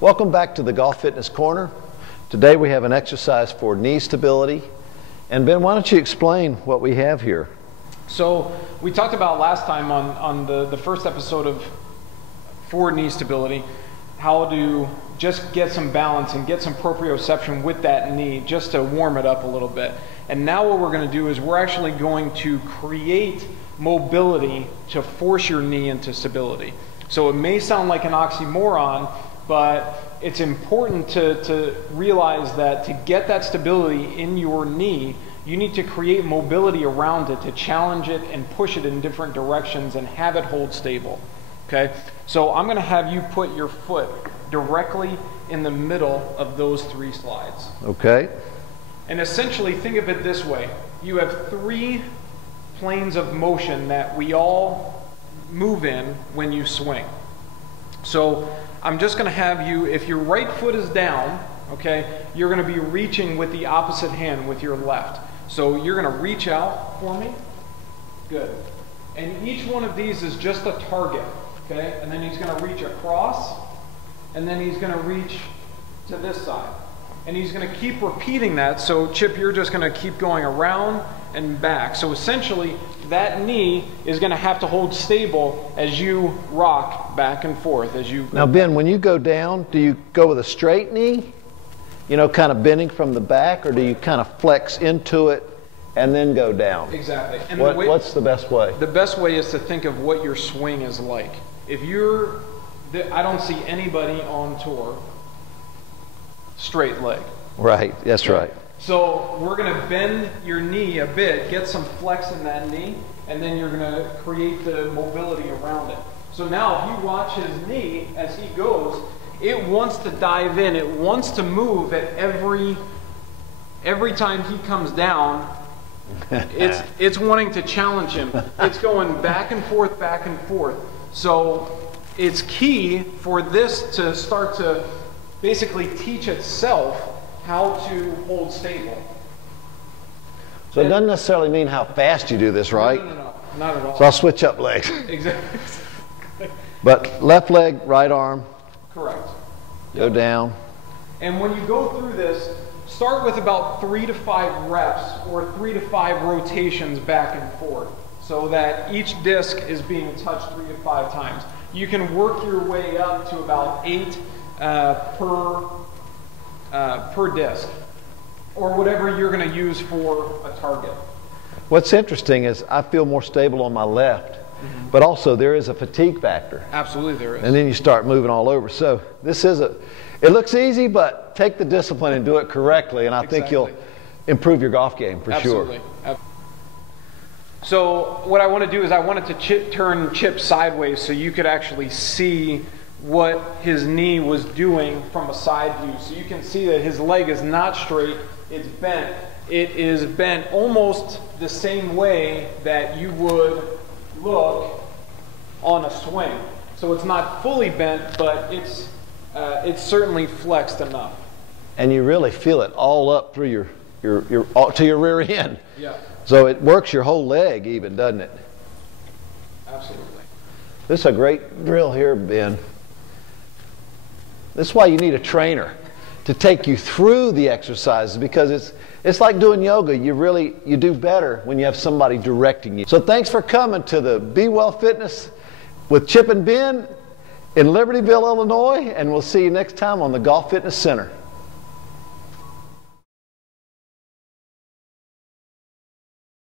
Welcome back to the Golf Fitness Corner. Today we have an exercise for knee stability. And Ben, why don't you explain what we have here? So we talked about last time on the first episode of for knee stability, how to just get some balance and get some proprioception with that knee just to warm it up a little bit. And now what we're going to do is we're actually going to create mobility to force your knee into stability. So it may sound like an oxymoron, but it's important to realize that to get that stability in your knee, you need to create mobility around it to challenge it and push it in different directions and have it hold stable. Okay? So I'm going to have you put your foot directly in the middle of those three slides. Okay. And essentially think of it this way. You have three planes of motion that we all move in when you swing. So I'm just going to have you, if your right foot is down, okay, you're going to be reaching with the opposite hand with your left. So you're going to reach out for me. Good. And each one of these is just a target, okay? And then he's going to reach across, and then he's going to reach to this side. And he's going to keep repeating that. So Chip, you're just going to keep going around and back. So essentially, that knee is going to have to hold stable as you rock back and forth as you go. Now Ben, when you go down, do you go with a straight knee? You know, kind of bending from the back, or do you kind of flex into it and then go down? Exactly. And what's the best way? The best way is to think of what your swing is like. If you're, I don't see anybody on tour straight leg. Right, that's right. So we're going to bend your knee a bit, get some flex in that knee, and then you're going to create the mobility around it. So now if you watch his knee as he goes, it wants to dive in, it wants to move at every time he comes down. It's wanting to challenge him. It's going back and forth, back and forth. So it's key for this to start to basically teach itself how to hold stable. So it doesn't necessarily mean how fast you do this, right? No, not at all. So I'll switch up legs. Exactly. But left leg, right arm. Correct. Go down. And when you go through this, start with about 3 to 5 reps or 3 to 5 rotations back and forth so that each disc is being touched 3 to 5 times. You can work your way up to about 8 per disc, or whatever you're going to use for a target. What's interesting is I feel more stable on my left, but also there is a fatigue factor. Absolutely there is. And then you start moving all over. So this is it looks easy, but take the discipline and do it correctly, and I think you'll improve your golf game for sure. So what I want to do is I wanted to turn Chip sideways so you could actually see what his knee was doing from a side view. So you can see that his leg is not straight, it's bent. It is bent almost the same way that you would look on a swing. So it's not fully bent, but it's certainly flexed enough. And you really feel it all up through to your rear end. Yeah. So it works your whole leg even, doesn't it? Absolutely. This is a great drill here, Ben. This is why you need a trainer to take you through the exercises, because it's like doing yoga. You do better when you have somebody directing you. So thanks for coming to the Be Well Fitness with Chip and Ben in Libertyville, Illinois, and we'll see you next time on the Golf Fitness Center.